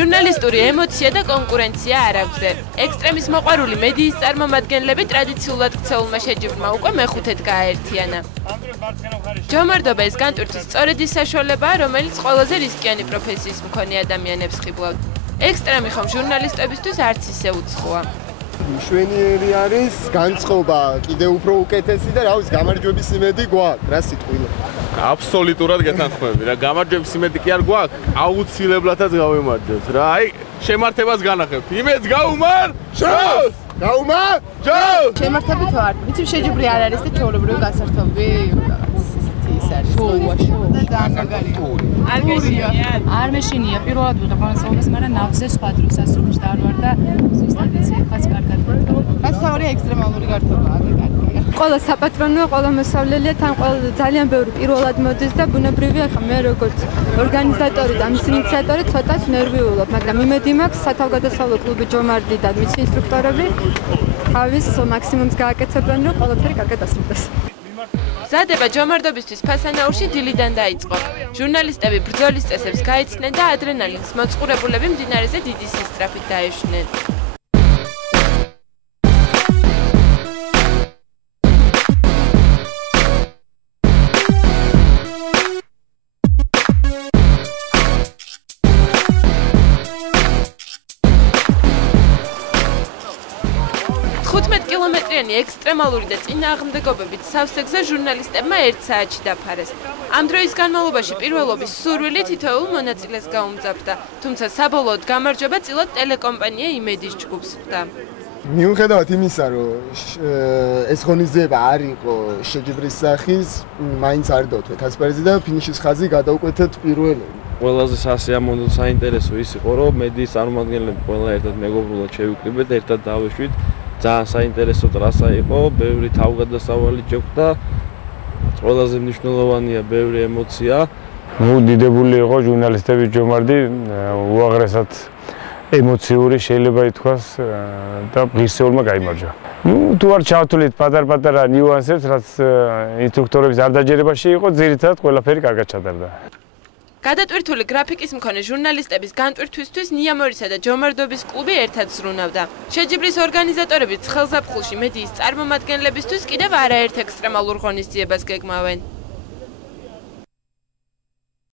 ჟურნალისტური ემოცია და კონკურენცია არ აქვს. ექსტრემის მოყვარული მედიის წარმომადგენლები ტრადიციულად ქცეულმა შეჯიბრმა უკვე მეხუთედ გააერთიანა. ჯომარდობა ეს განტვირთვის სწორედ ის საშუალებაა, რომელიც ყველაზე რისკიანი პროფესიის მქონე ადამიანებს ხიბლავთ. ექსტრემი ხომ ჟურნალისტებისთვის არც ისე უცხოა. მშვენიერი არის განწყობა კიდევ უფრო უკეთესი და რა ვიცი გამარჯვების იმედი გვაქვს რა სიტყვილო აბსოლუტურად გეთანხმები რა გამარჯვების იმედი კი არ გვაქვს აუცილებლადაც გავიმარჯვებთ რა აი შემართებას განახებთ იმედს გაუმარჯვოთ გაუმარჯვოთ შემართებით ვარ ვიცი შეჯიბრი არ არის და ჩვეულებრივი გასართობი რაღაც ის არის და ძალიან მაგარია არ მეშინია პირველად ვიღებ მონაცემობას მაგრამ ნავზე სხვა დროს ასრულში და არ ვარ და სისტემაცია ხაც კარგად გასავრია ექსტრემალური გართობაა კარგია ყველა საპატრონოა ყველა მოსავლელია თან ყველა ძალიან ბევრი პირველად მოდის და ბუნებრივია ხა მე როგორც ორგანიზატორი და მის ინიციატორი ცოტას ნერვიულობ მაგრამ იმედი მაქვს სათავგადასავლო კლუბი ჯომარდი და მის ინსტრუქტორები თავის მაქსიმუმს გააკეთებენ რომ ყველაფერი კარგად ასრულდეს მზადება ჯომარდობისთვის ფასანაურში დილიდან დაიწყო. ჟურნალისტები ბრძოლის წესებს გაიცნენ და ადრენალინს მოწყურებულები მდინარეზე დიდი სისწრაფით დაეშვნენ. კილომეტრიანი ექსტრემალური და წინააღმდეგობებით სავსე გზა ჟურნალისტებმა 1 საათში დაფარეს. ამ დროის განმავლობაში პირველობის სურვილი თითოეულ მონაწილეს გაუმძაფრდა, თუმცა საბოლოოდ გამარჯვება წილად ტელეკომპანია იმედის ჯგუფს ხვდა. მიუხედავად იმისა, რომ ეს ღონისძიება არ იყო შეჯიბრის სახის, მაინც არ დავთვეთ ასპარეზი და ფინიშის ხაზი გადავკვეთეთ პირველები. ყველაზე სასიამოვნო საინტერესო ის იყო, რომ მედიის წარმომადგენლები ყველა ერთად მეგობრულად შევიკრიბეთ, ერთად დავეშვით. ძალიან საინტერესო ტრასა იყო, ბევრი თავგადასავალი ჯექდა, ყველაზე მნიშვნელოვანია ბევრი ემოცია. დიდებული იყო ჟურნალისტების ჯომარდი, უაღრესად ემოციური შეიძლება ითქვას და ღირსეულმა გაიმარჯვა. თუ არ ჩავთვლით პატარ-პატარა ნიუანსებს, რაც ინსტრუქტორების არ დაჯერებაში იყო, ძირითადად ყველაფერი კარგად ჩატარდა. გადატვირთული გრაფიკის მქონე ჟურნალისტების განტვირთვისთვის ნიამორისა და ჯომარდობის კლუბი ერთად ზრუნავდა. შეჯიბრის ორგანიზატორები ცხელზაფხულში მედიის წარმომადგენლებისთვის კიდევ არაერთ ექსტრემალურ ღონისძიებას გეგმავენ.